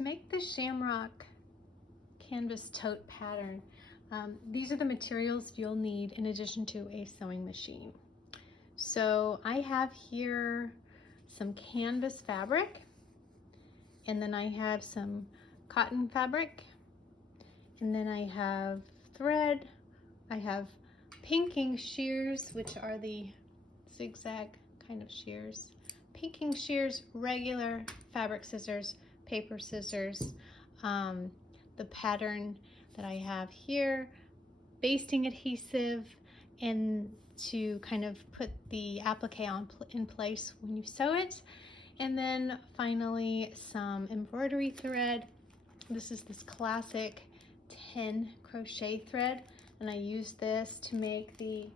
To make the Shamrock canvas tote pattern, these are the materials you'll need in addition to a sewing machine. So I have here some canvas fabric, and then I have some cotton fabric, and then I have thread, I have pinking shears, which are the zigzag kind of shears, pinking shears, regular fabric scissors, paper scissors, the pattern that I have here, basting adhesive, and to kind of put the applique in place when you sew it, and then finally some embroidery thread. This is this classic 10 crochet thread, and I use this to make the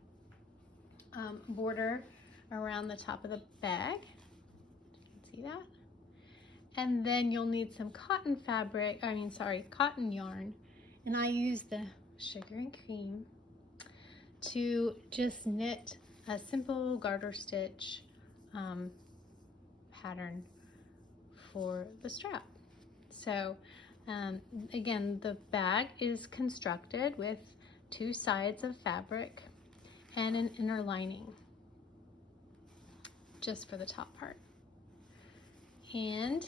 border around the top of the bag. You can see that. And then you'll need some cotton fabric, cotton yarn, and I use the sugar and cream to just knit a simple garter stitch pattern for the strap. So again, the bag is constructed with 2 sides of fabric and an inner lining just for the top part. And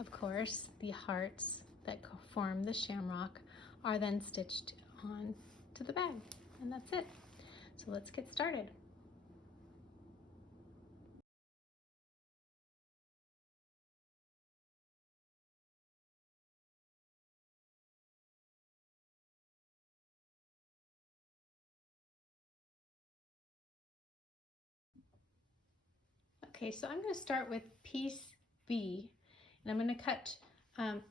of course, the hearts that form the shamrock are then stitched on to the bag, and that's it. So let's get started. Okay, so I'm going to start with piece B, and I'm going to cut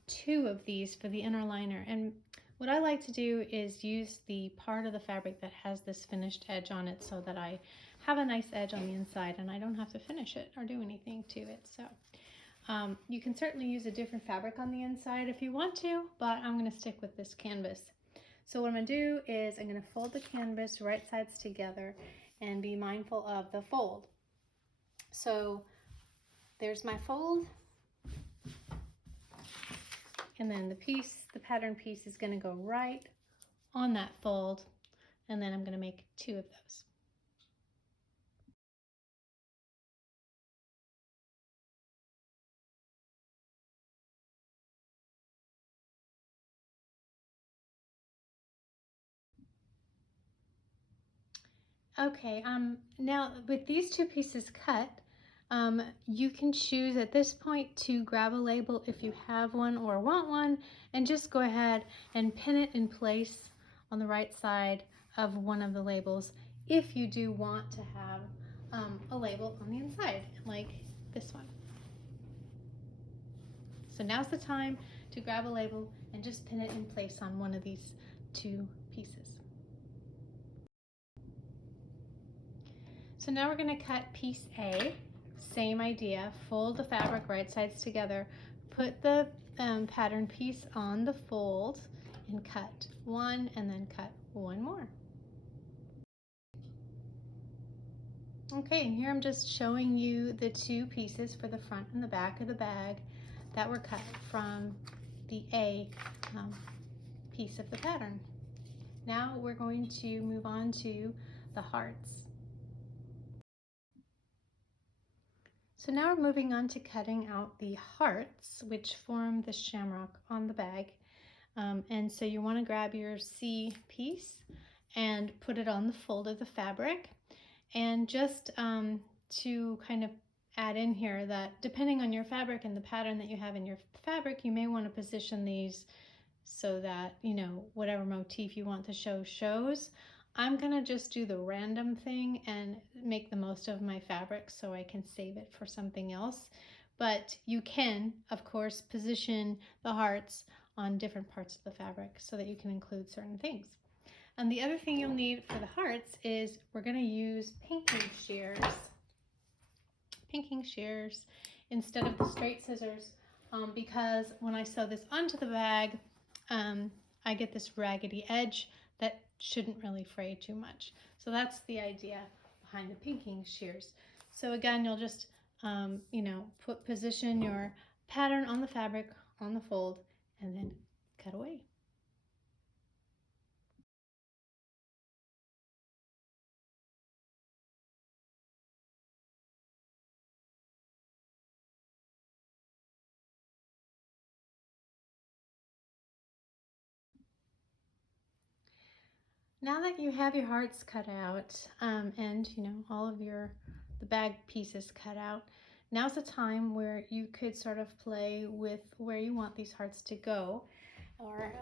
2 of these for the inner liner. And what I like to do is use the part of the fabric that has this finished edge on it so that I have a nice edge on the inside and I don't have to finish it or do anything to it. So you can certainly use a different fabric on the inside if you want to, but I'm going to stick with this canvas. So what I'm going to do is I'm going to fold the canvas right sides together and be mindful of the fold. So there's my fold, and then the pattern piece is going to go right on that fold, and then I'm going to make 2 of those. Okay, now with these 2 pieces cut, you can choose at this point to grab a label if you have one or want one, and just go ahead and pin it in place on the right side of one of the labels if you do want to have a label on the inside, like this one. So now's the time to grab a label and just pin it in place on one of these 2 pieces. So now we're going to cut piece A. Same idea, fold the fabric right sides together, put the pattern piece on the fold and cut 1 and then cut 1 more. Okay, and here I'm just showing you the 2 pieces for the front and the back of the bag that were cut from the A piece of the pattern. Now we're going to move on to the hearts. So now we're moving on to cutting out the hearts, which form the shamrock on the bag. And so you want to grab your C piece and put it on the fold of the fabric. And just to kind of add in here that depending on your fabric and the pattern that you have in your fabric, you may want to position these so that, you know, whatever motif you want to show shows. I'm gonna just do the random thing and make the most of my fabric so I can save it for something else. But you can, of course, position the hearts on different parts of the fabric so that you can include certain things. And the other thing you'll need for the hearts is we're gonna use pinking shears instead of the straight scissors, because when I sew this onto the bag, I get this raggedy edge that shouldn't really fray too much. So that's the idea behind the pinking shears. So again, you'll just, position your pattern on the fabric on the fold and then cut away. Now that you have your hearts cut out and all of the bag pieces cut out, now's the time where you could sort of play with where you want these hearts to go. Or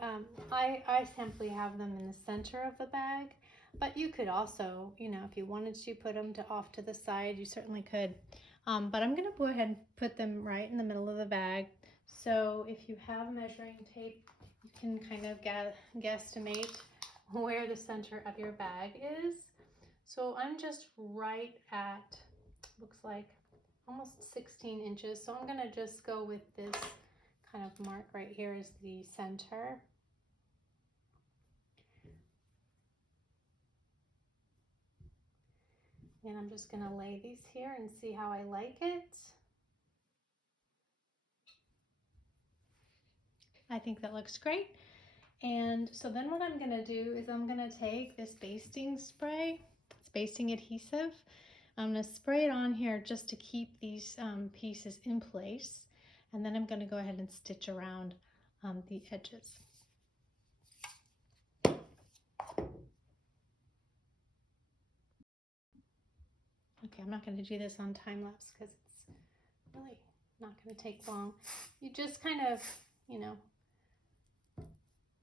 I simply have them in the center of the bag, but you could also, if you wanted to put them off to the side, you certainly could. But I'm going to go ahead and put them right in the middle of the bag. So if you have measuring tape, you can kind of guesstimate where the center of your bag is. So I'm just right at, looks like almost 16 inches. So I'm going to just go with this kind of mark right here is the center. And I'm just going to lay these here and see how I like it. I think that looks great. And so then what I'm going to do is I'm going to take this basting spray, it's basting adhesive. I'm going to spray it on here just to keep these pieces in place. And then I'm going to go ahead and stitch around the edges. Okay, I'm not going to do this on time lapse because it's really not going to take long. You just kind of,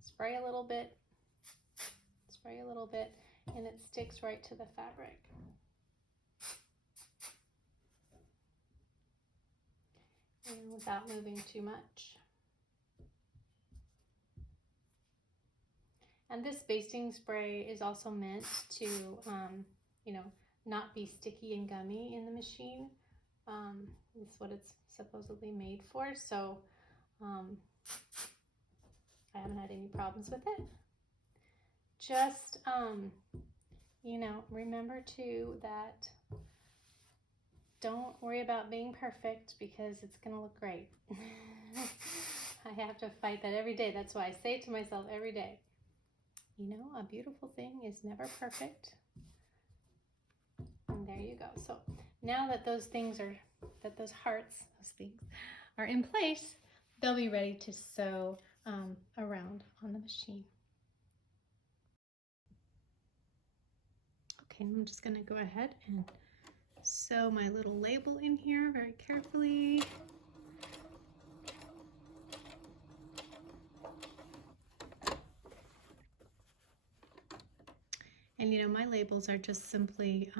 spray a little bit, and it sticks right to the fabric. And without moving too much. And this basting spray is also meant to, not be sticky and gummy in the machine. It's what it's supposedly made for. So I haven't had any problems with it. Just, remember too that don't worry about being perfect because it's going to look great. I have to fight that every day. That's why I say to myself every day, a beautiful thing is never perfect. And there you go. So now that those hearts are in place, they'll be ready to sew around on the machine. Okay, I'm just going to go ahead and sew my little label in here very carefully. And my labels are just simply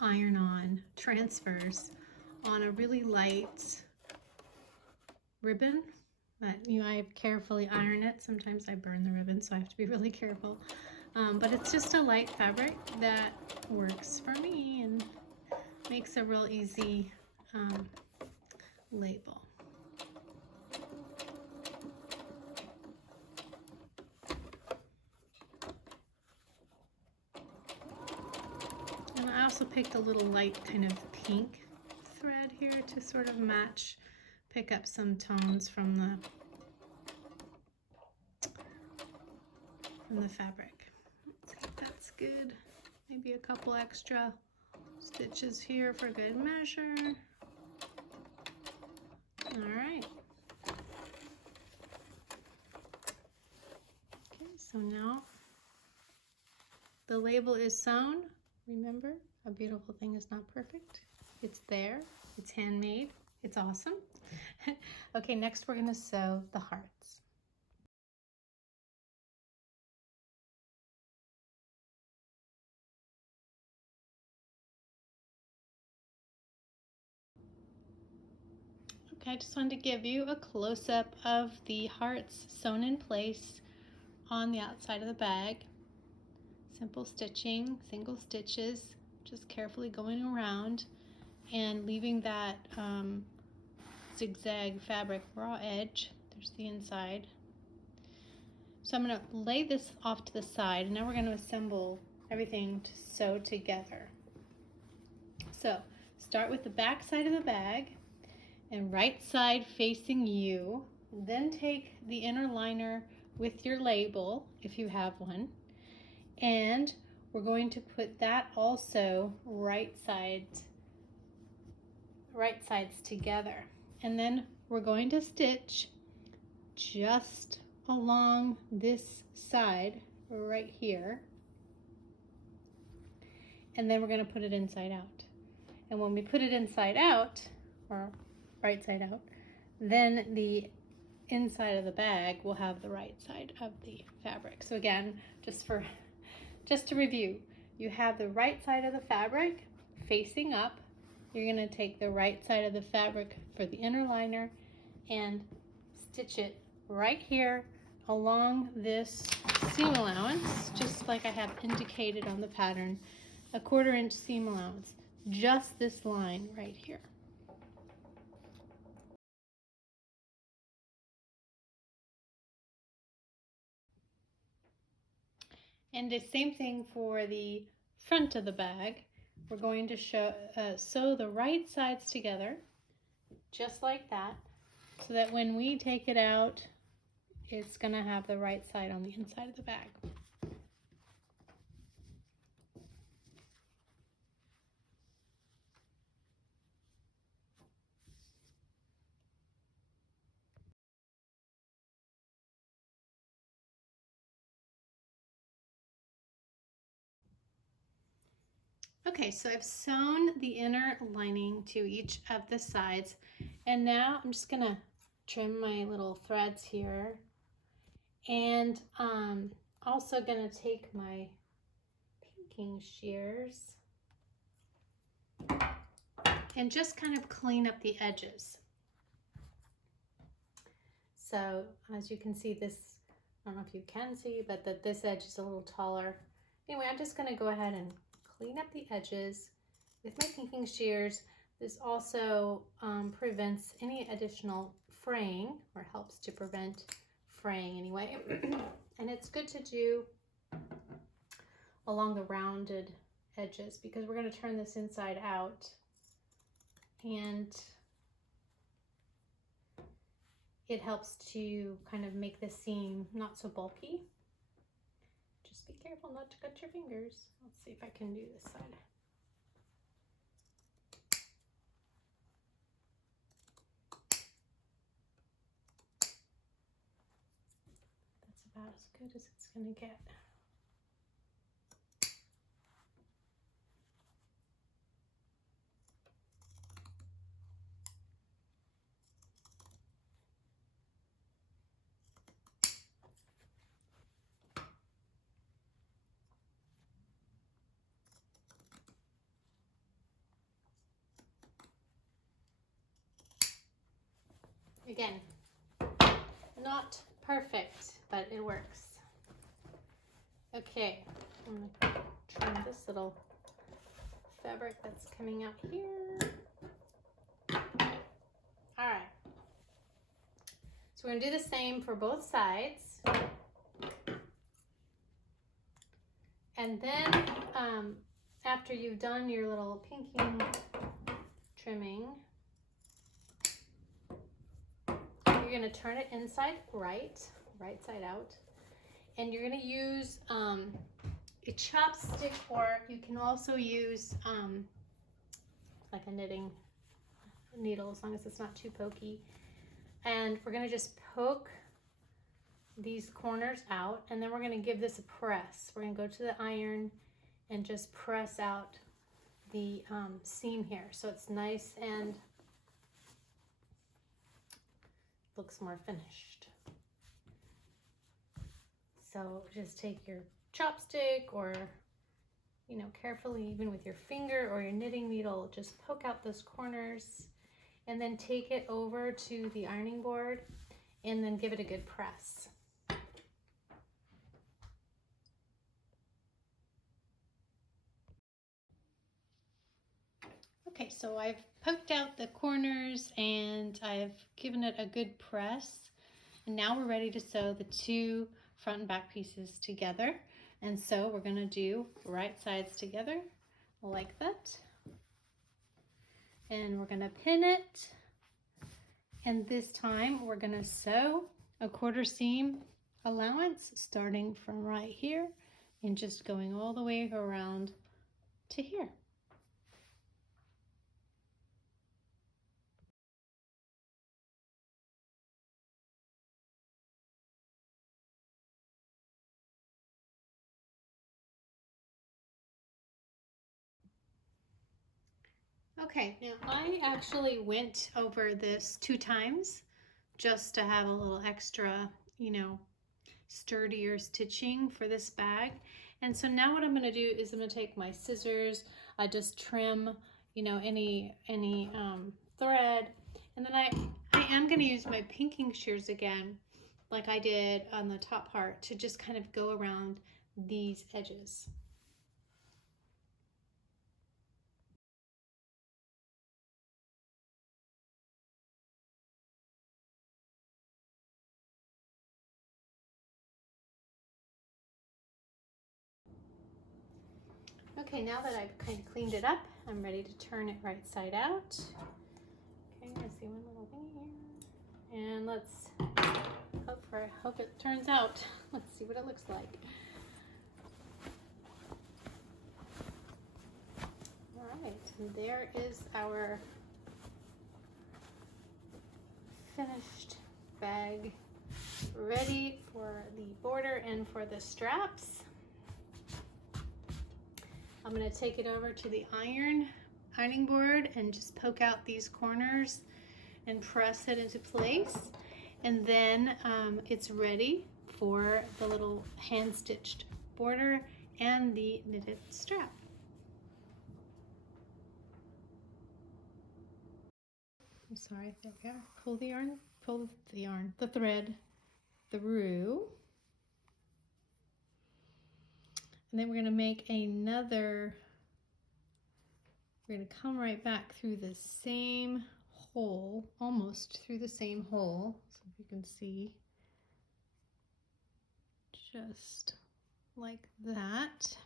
iron-on transfers on a really light ribbon. But I carefully iron it. Sometimes I burn the ribbon, so I have to be really careful. But it's just a light fabric that works for me and makes a real easy label. And I also picked a little light kind of pink thread here to sort of pick up some tones from the fabric. Let's see if that's good. Maybe a couple extra stitches here for good measure. All right. Okay, so now the label is sewn. Remember, a beautiful thing is not perfect. It's there, it's handmade, it's awesome. Okay, next we're going to sew the hearts. Okay, I just wanted to give you a close-up of the hearts sewn in place on the outside of the bag. Simple stitching, single stitches, just carefully going around and leaving that zigzag fabric raw edge. There's the inside. So I'm going to lay this off to the side, and now we're going to assemble everything to sew together. So start with the back side of the bag, and right side facing you. Then take the inner liner with your label, if you have one, and we're going to put that also right sides together. And then we're going to stitch just along this side right here. And then we're going to put it inside out. And when we put it inside out, or right side out, then the inside of the bag will have the right side of the fabric. So again, just to review, you have the right side of the fabric facing up. You're going to take the right side of the fabric for the inner liner and stitch it right here along this seam allowance, just like I have indicated on the pattern, a 1/4 inch seam allowance, just this line right here. And the same thing for the front of the bag. We're going to sew the right sides together, just like that, so that when we take it out, it's going to have the right side on the inside of the bag. Okay, so I've sewn the inner lining to each of the sides, and now I'm just gonna trim my little threads here, and also gonna take my pinking shears and just kind of clean up the edges. So as you can see, this, I don't know if you can see, but that this edge is a little taller. Anyway, I'm just gonna go ahead and clean up the edges with my pinking shears. This also prevents any additional fraying, or helps to prevent fraying anyway. And it's good to do along the rounded edges because we're going to turn this inside out, and it helps to kind of make the seam not so bulky. Just be careful not to cut your fingers. Let's see if I can do this side. That's about as good as it's going to get. Again, not perfect, but it works. Okay, I'm going to trim this little fabric that's coming out here. All right. So we're going to do the same for both sides. And then after you've done your little pinking trimming, you're going to turn it inside right side out. And you're going to use a chopstick, or you can also use like a knitting needle, as long as it's not too pokey. And we're going to just poke these corners out, and then we're going to give this a press. We're going to go to the iron and just press out the seam here so it's nice and looks more finished. So just take your chopstick, or carefully, even with your finger or your knitting needle, just poke out those corners, and then take it over to the ironing board and then give it a good press. Okay, so I've poked out the corners and I've given it a good press. And now we're ready to sew the two front and back pieces together. And so we're going to do right sides together like that. And we're going to pin it And this time we're going to sew a quarter seam allowance starting from right here and just going all the way around to here. Okay, now I actually went over this 2 times just to have a little extra, sturdier stitching for this bag. And so now what I'm going to do is I'm going to take my scissors, I just trim, any thread, and then I am going to use my pinking shears again, like I did on the top part, to just kind of go around these edges. Okay, now that I've kind of cleaned it up, I'm ready to turn it right side out. Okay, I see one little thing here. And let's hope it turns out. Let's see what it looks like. All right, and there is our finished bag, ready for the border and for the straps. I'm going to take it over to the ironing board and just poke out these corners and press it into place. And then it's ready for the little hand-stitched border and the knitted strap. I'm sorry, there we are. Pull the thread through. And then we're going to make another, we're going to come right back through the same hole, almost through the same hole, so if you can see, just like that.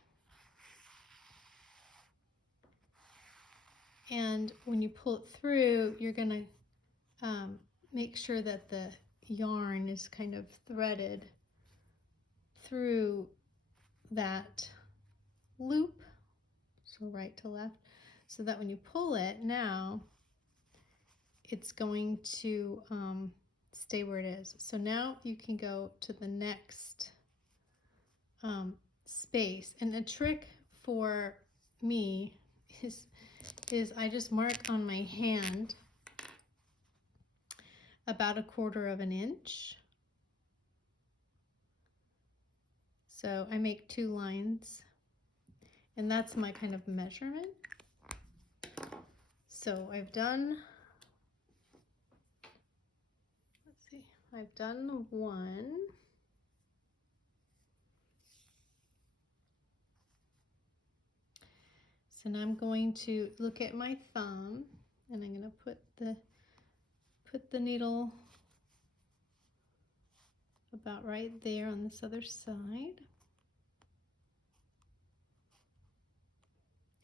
And when you pull it through, you're going to make sure that the yarn is kind of threaded through that loop, so right to left, so that when you pull it now, it's going to stay where it is. So now you can go to the next space. And a trick for me is I just mark on my hand about 1/4 of an inch. So I make 2 lines, and that's my kind of measurement. So I've done, let's see, I've done 1. So now I'm going to look at my thumb, and I'm going to put the needle about right there on this other side.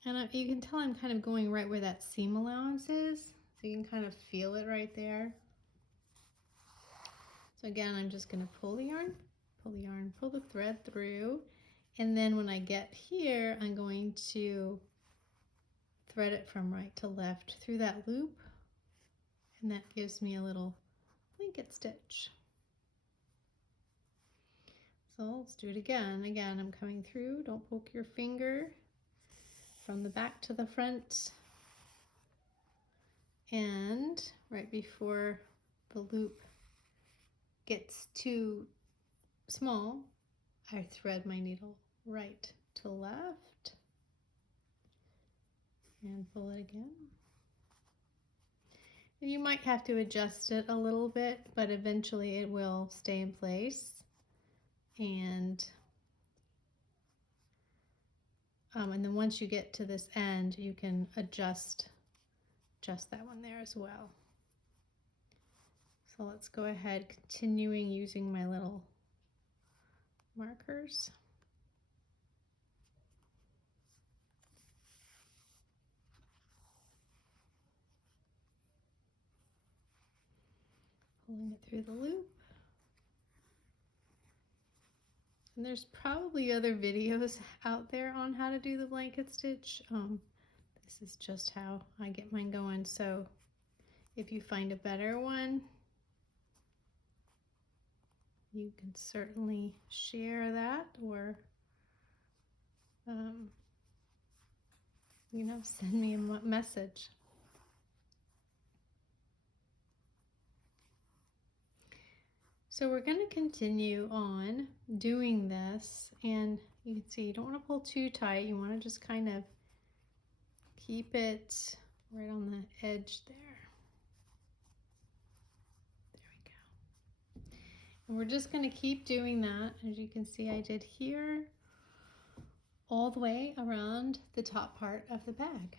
And you can tell I'm kind of going right where that seam allowance is, so you can kind of feel it right there. So again, I'm just going to pull the yarn, pull the thread through, and then when I get here, I'm going to thread it from right to left through that loop, and that gives me a little blanket stitch. So let's do it again. Again, I'm coming through, don't poke your finger, from the back to the front, and right before the loop gets too small, I thread my needle right to left and pull it again. And you might have to adjust it a little bit, but eventually it will stay in place. And then once you get to this end, you can adjust that one there as well. So let's go ahead, continuing using my little markers. pulling it through the loop. And there's probably other videos out there on how to do the blanket stitch. This is just how I get mine going. So if you find a better one, you can certainly share that, or you know, send me a message. So we're going to continue on doing this, and you can see you don't want to pull too tight. You want to just kind of keep it right on the edge there. There we go. And we're just going to keep doing that. As you can see, I did here all the way around the top part of the bag.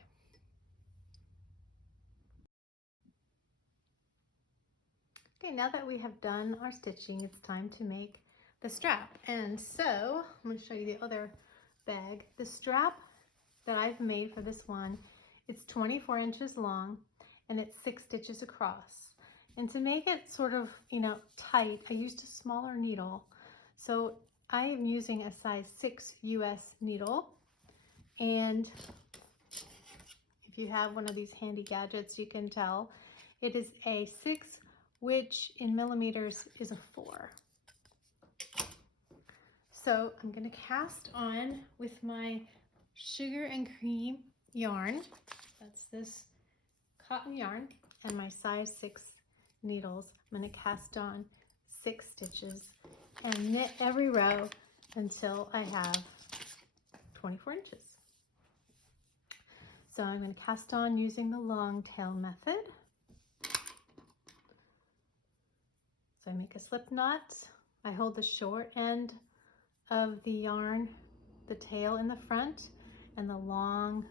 Okay, now that we have done our stitching, it's time to make the strap. And so I'm going to show you the other bag. The strap that I've made for this one, it's 24 inches long and it's 6 stitches across. And to make it sort of, you know, tight, I used a smaller needle. So I am using a size 6 US needle. And if you have one of these handy gadgets, you can tell it is a 6, which in millimeters is a 4. So I'm going to cast on with my sugar and cream yarn. That's this cotton yarn, and my size 6 needles. I'm going to cast on 6 stitches and knit every row until I have 24 inches. So I'm going to cast on using the long tail method. So I make a slip knot. I hold the short end of the yarn, the tail in the front, and the long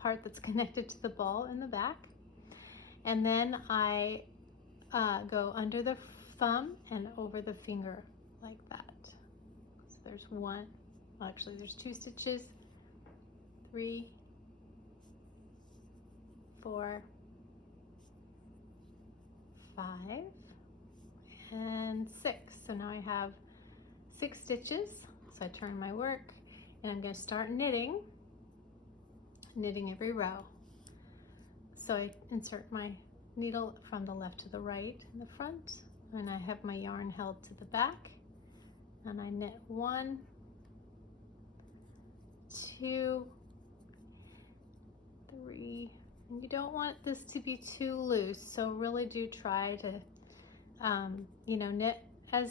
part that's connected to the ball in the back. And then I go under the thumb and over the finger like that. So there's one, well, actually there's 2 stitches, 3, 4, 5, and 6. So now I have 6 stitches. So I turn my work and I'm going to start knitting every row. So I insert my needle from the left to the right in the front, and I have my yarn held to the back, and I knit 1, 2, 3. And you don't want this to be too loose, so really do try to you know, knit as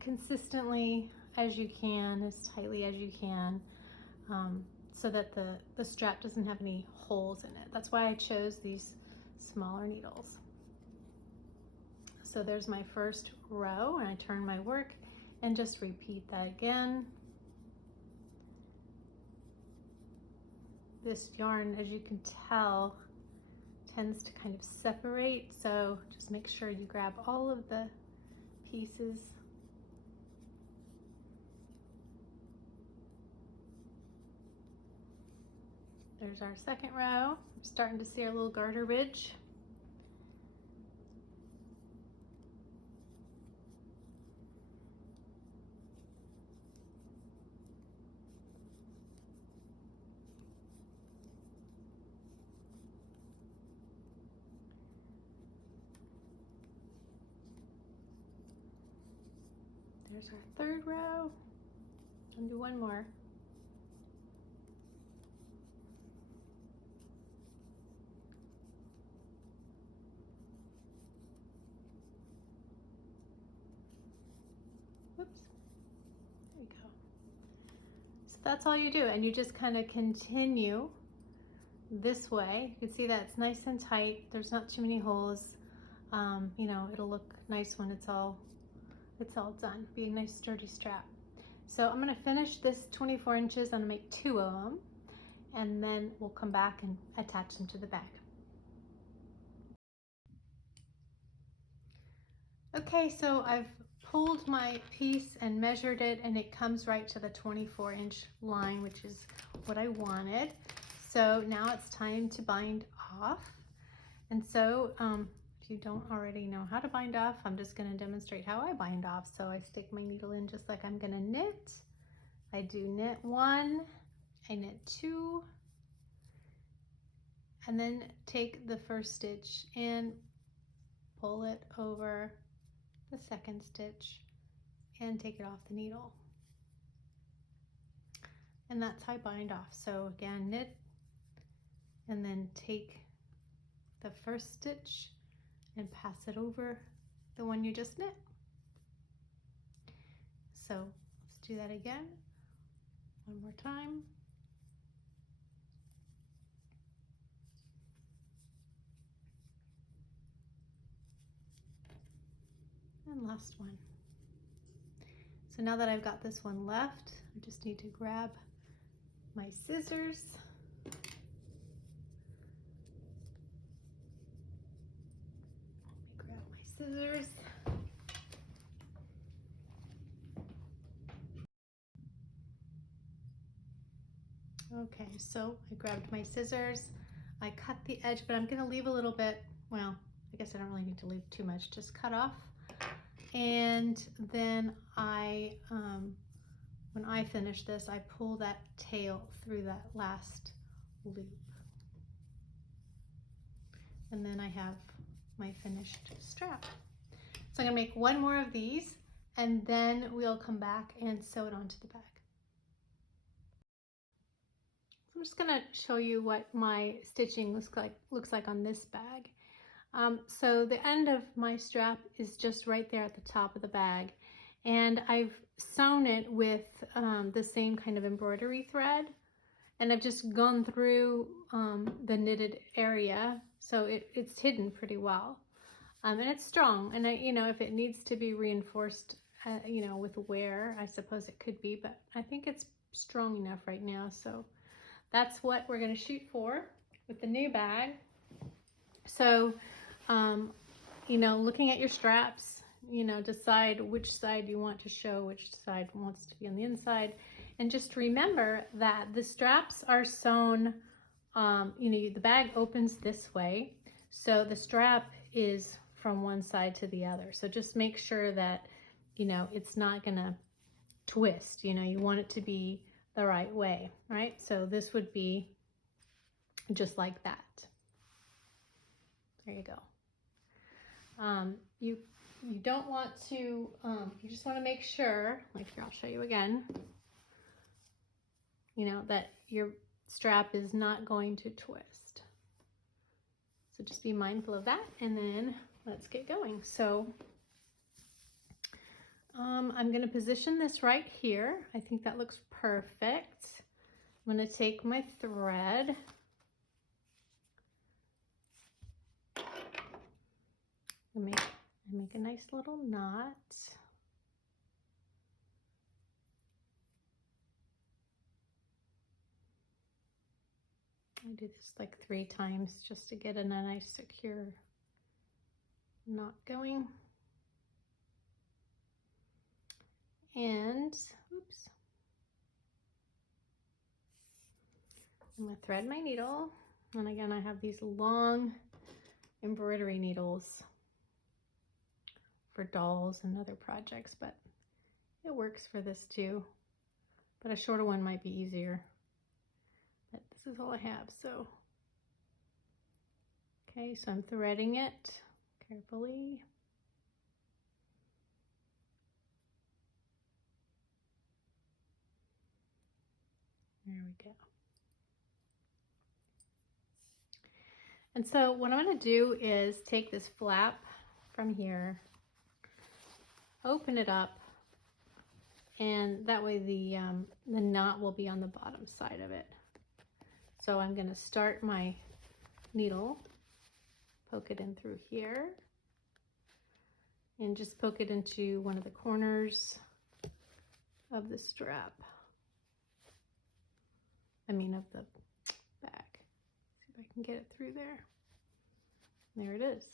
consistently as you can, as tightly as you can, so that the strap doesn't have any holes in it. That's why I chose these smaller needles. So there's my first row, and I turn my work and just repeat that again. This yarn, as you can tell, tends to kind of separate, so just make sure you grab all of the pieces. There's our second row. I'm starting to see our little garter ridge. There's our third row. I'll do one more. Whoops. There we go. So that's all you do, and you just kind of continue this way. You can see that it's nice and tight. There's not too many holes. You know, it'll look nice when it's all done. Be a nice sturdy strap. So I'm going to finish this 24 inches. I'm going to make 2 of them, and then we'll come back and attach them to the bag. Okay, so I've pulled my piece and measured it, and it comes right to the 24-inch line, which is what I wanted. So now it's time to bind off. And so if you don't already know how to bind off, I'm just going to demonstrate how I bind off. So I stick my needle in just like I'm going to knit. I do knit 1, I knit 2, and then take the first stitch and pull it over the second stitch and take it off the needle. And that's how I bind off. So again, knit and then take the first stitch and pass it over the one you just knit. So let's do that again, one more time. And last one. So now that I've got this one left, I just need to grab my scissors. Grab my scissors. Okay, so I grabbed my scissors. I cut the edge, but I'm going to leave a little bit. Well, I guess I don't really need to leave too much. Just cut off. And then when I finish this, I pull that tail through that last loop. And then I have my finished strap. So I'm gonna make one more of these and then we'll come back and sew it onto the bag. So I'm just gonna show you what my stitching looks like on this bag. So the end of my strap is just right there at the top of the bag, and I've sewn it with the same kind of embroidery thread, and I've just gone through the knitted area, so it's hidden pretty well, and it's strong. And if it needs to be reinforced, with wear, I suppose it could be, but I think it's strong enough right now. So that's what we're going to shoot for with the new bag. So looking at your straps, decide which side you want to show, which side wants to be on the inside. And just remember that the straps are sewn, the bag opens this way. So the strap is from one side to the other. So just make sure that, it's not gonna twist, you want it to be the right way, right? So this would be just like that. There you go. You don't want to, you just want to make sure, like here, I'll show you again, that your strap is not going to twist. So just be mindful of that, and then let's get going. So I'm going to position this right here. I think that looks perfect. I'm going to take my thread. Make a nice little knot. I do this like 3 times just to get a nice secure knot going. And oops, I'm going to thread my needle, and again I have these long embroidery needles for dolls and other projects, but it works for this too, but a shorter one might be easier. But this is all I have. So okay, so I'm threading it carefully. There we go. And so what I'm going to do is take this flap from here, open it up, and that way the knot will be on the bottom side of it. So I'm going to start my needle, poke it in through here, and just poke it into one of the corners of the strap. Of the bag. See if I can get it through there. There it is.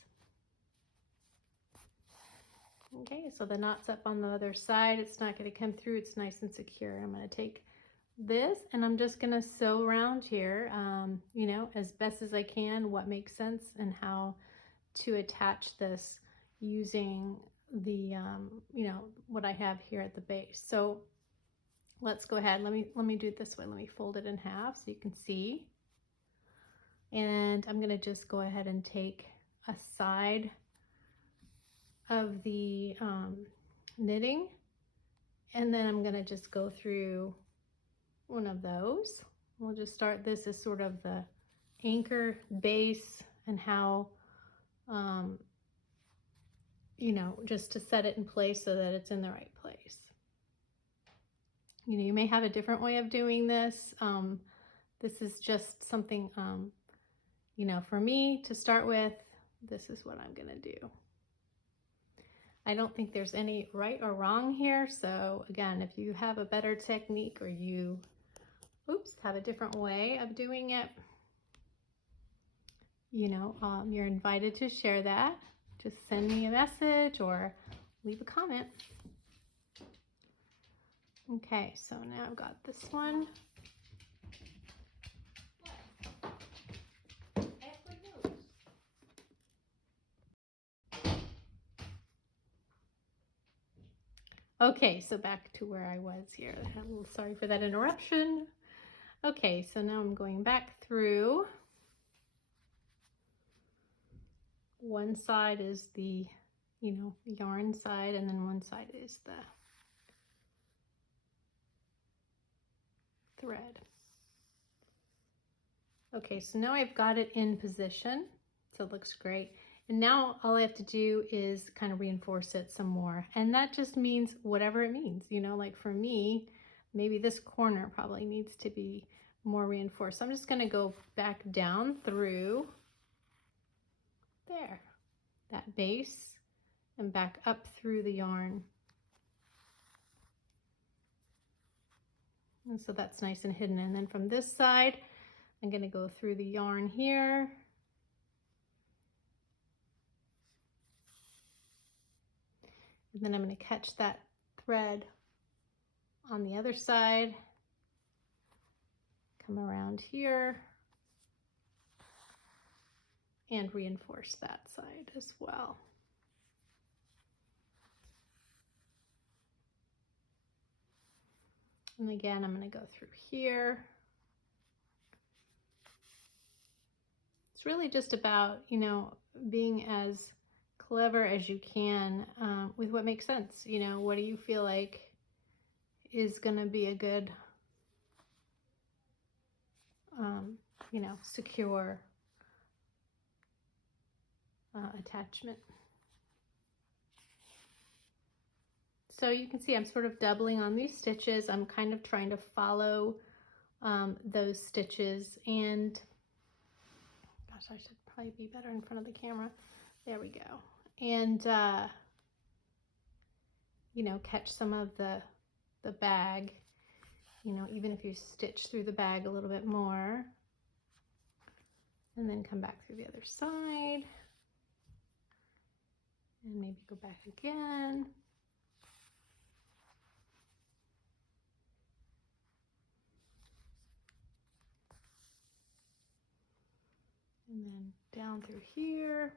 Okay, so the knot's up on the other side. It's not going to come through. It's nice and secure. I'm going to take this and I'm just going to sew around here, as best as I can, what makes sense and how to attach this using the, you know, what I have here at the base. So let's go ahead. Let me do it this way. Let me fold it in half so you can see. And I'm going to just go ahead and take a side of the knitting, and then I'm going to just go through one of those. We'll just start this as sort of the anchor base, and how you know, just to set it in place so that it's in the right place. You know, you may have a different way of doing this. This is just something, you know, for me to start with. This is what I'm gonna do. I don't think there's any right or wrong here. So again, if you have a better technique, or you, have a different way of doing it, you know, you're invited to share that. Just send me a message or leave a comment. Okay, so now I've got this one. Okay, so back to where I was here. I'm a little sorry for that interruption. Okay, so now I'm going back through. One side is the, you know, yarn side, and then one side is the thread. Okay, so now I've got it in position, so it looks great. And now all I have to do is kind of reinforce it some more. And that just means whatever it means, you know, like for me, maybe this corner probably needs to be more reinforced. So I'm just gonna go back down through there, that base, and back up through the yarn. And so that's nice and hidden. And then from this side, I'm gonna go through the yarn here. And then I'm gonna catch that thread on the other side, come around here, and reinforce that side as well. And again, I'm going to go through here. It's really just about, you know, being as clever as you can with what makes sense. You know, what do you feel like is going to be a good, you know, secure attachment. So you can see I'm sort of doubling on these stitches. I'm kind of trying to follow those stitches, and gosh, I should probably be better in front of the camera. There we go. And you know, catch some of the bag, you know, even if you stitch through the bag a little bit more, and then come back through the other side, and maybe go back again. And then down through here.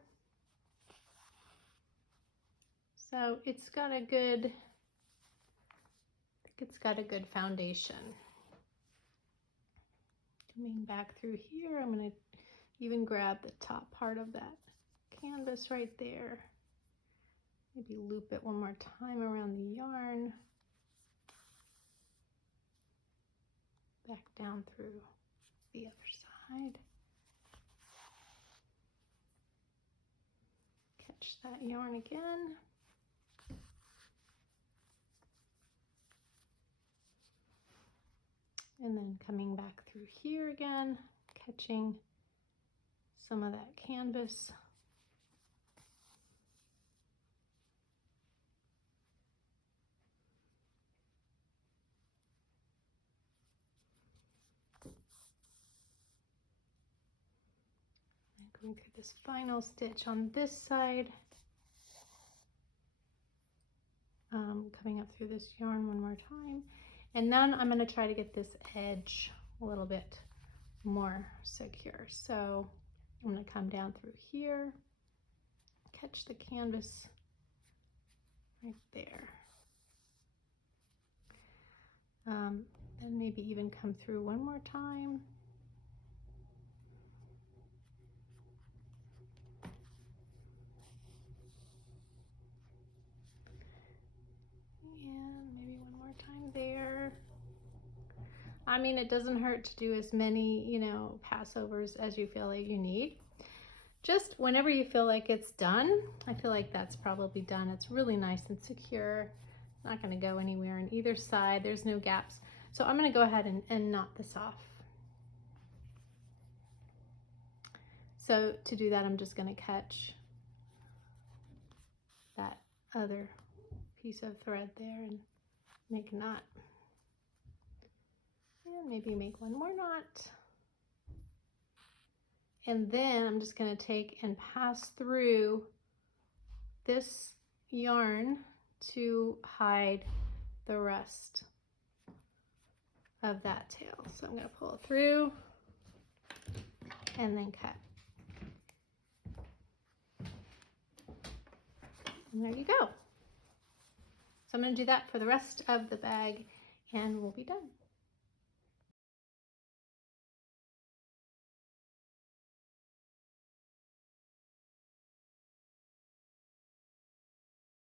So it's got a good, I think it's got a good foundation. Coming back through here, I'm going to even grab the top part of that canvas right there. Maybe loop it one more time around the yarn. Back down through the other side. Catch that yarn again. And then coming back through here again, catching some of that canvas. And going through this final stitch on this side. Coming up through this yarn one more time. And then I'm going to try to get this edge a little bit more secure. So I'm going to come down through here, catch the canvas right there. And maybe even come through one more time. And maybe one more time there. I mean, it doesn't hurt to do as many, you know, passovers as you feel like you need. Just whenever you feel like it's done, I feel like that's probably done. It's really nice and secure. Not going to go anywhere on either side. There's no gaps. So I'm going to go ahead and knot this off. So to do that, I'm just going to catch that other piece of thread there and make a knot. And maybe make one more knot. And then I'm just going to take and pass through this yarn to hide the rest of that tail. So I'm going to pull it through and then cut. And there you go. So I'm going to do that for the rest of the bag and we'll be done.